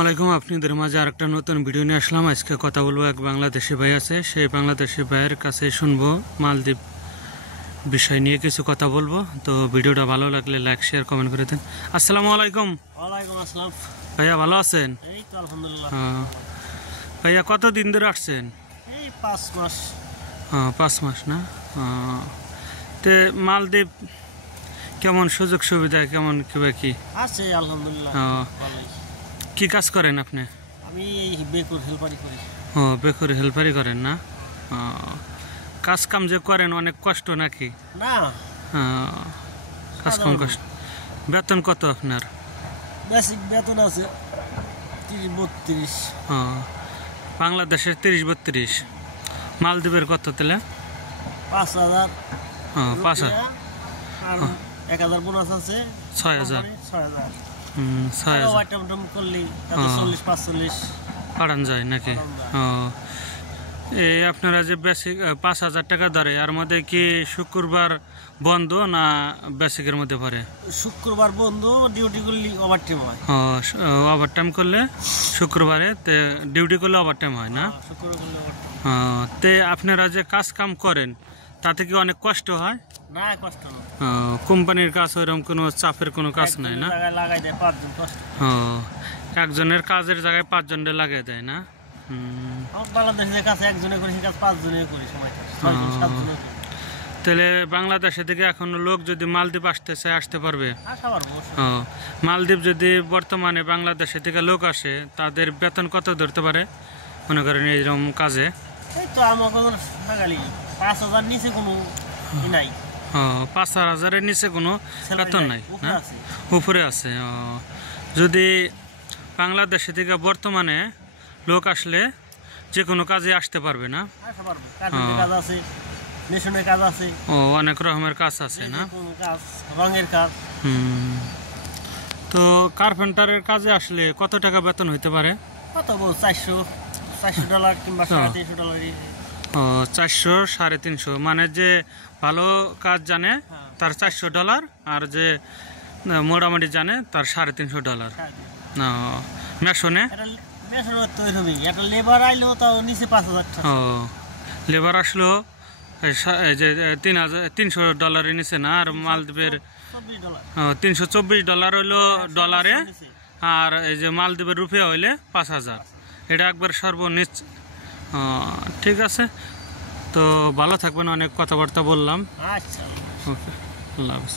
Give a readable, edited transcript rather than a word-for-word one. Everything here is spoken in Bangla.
আসসালামু আলাইকুম। আপনাদের মাঝে আরেকটা নতুন ভিডিও নিয়ে আসলাম। আজকে কথা বলবো এক বাংলাদেশি ভাই আছে, সেই বাংলাদেশি ভাইয়ের কাছে শুনবো মালদ্বীপ বিষয় নিয়ে কিছু কথা বলবো। তো ভিডিওটা ভালো লাগলে লাইক শেয়ার কমেন্ট করে দেন। আসসালামু আলাইকুম। ওয়ালাইকুম আসসালাম। ভাইয়া ভালো আছেন? এই তো আলহামদুলিল্লাহ। ভাইয়া কতদিন ধরে আসছেন? এই 5 মাস। 5 মাস না? তে মালদ্বীপ কেমন সুযোগ সুবিধা কেমন কিবা কি আছে আলহামদুলিল্লাহ ভালোই। কি কাজ করেন আপনি? আমি এই বেকুর হেল্পারি করি। বেকুর হেল্পারি করেন না? কাজ কাম যে করেন অনেক কষ্ট নাকি? না, কাজ কাম কষ্ট। বেতন কত আপনার? বেসিক বেতন আছে 30-32। বাংলাদেশের 30-32। মালদ্বীপের কত তাহলে? 5,000। 5,000। আর 1,000 বোনাস আছে। 6,000। 6,000 ওভারটাইম করলেই 40-45 পাঠান যায় নাকি? এই আপনারা যে বেসিক 5,000 টাকা ধরে, এর মধ্যে কি শুক্রবার বন্ধ না বেসিকের মধ্যে পড়ে? শুক্রবার বন্ধ, ডিউটি করলে ওভারটাইম হয়। ওভারটাইম করলে শুক্রবারে ডিউটি করলে ওভারটাইম হয় না? শুক্রবার করলে ওভারটাইম। তে আপনারা যে কাজ কাম করেন তাতে কি অনেক কষ্ট হয়? না, কষ্ট না। কোম্পানির কাজ ওইরকম কোনো চাপের কোনো কাজ নাই না? লাগাই দেয় 5 জন কষ্ট। একজনের কাজের জায়গায় 5 জনের লাগিয়ে দেয় না? বাংলাদেশের কাছে একজনে করি, সে কাজ 5 জনে করি, সময় 6-7 জনে। তাহলে বাংলাদেশে থেকে এখন লোক যদি মালদ্বীপ আসতে চায় আসতে পারবে? মালদ্বীপ যদি বর্তমানে বাংলাদেশে থেকে লোক আসে তাদের বেতন কত ধরতে পারে মনে করেন এইরকম কাজে? এই তো আমাকে 5,000 নিচে কোনো নাই। 5,000-এর নিচে কোনো বেতন নাই না? উপরে আছে। যদি বাংলাদেশে থেকে বর্তমানে লোক আসলে যে কোনো কাজে আসতে পারবে না? অনেক রকমের কাজ আছে না? রঙের কাজ। তো কার্পেন্টারের কাজে আসলে কত টাকা বেতন হইতে পারে? কত বল, $400 কিংবা $350। 400-350, মানে যে ভালো কাজ জানে তার $400, আর যে মোটামুটি জানে তার $350। মেশনে লেবার আইলেও তাও নিচে 5,000 টাকা। লেবার আসলো যে $300 নিচে না? আর মালদ্বীপের $324 হইলো ডলারে, আর এই যে মালদ্বীপের রুপিয়া হইলে 5,000। এটা একবার সর্বনিচ। ঠিক আছে, তো ভালো থাকবেন। অনেক কথাবার্তা বললাম। আচ্ছা, ওকে, আল্লাহ হাফেজ।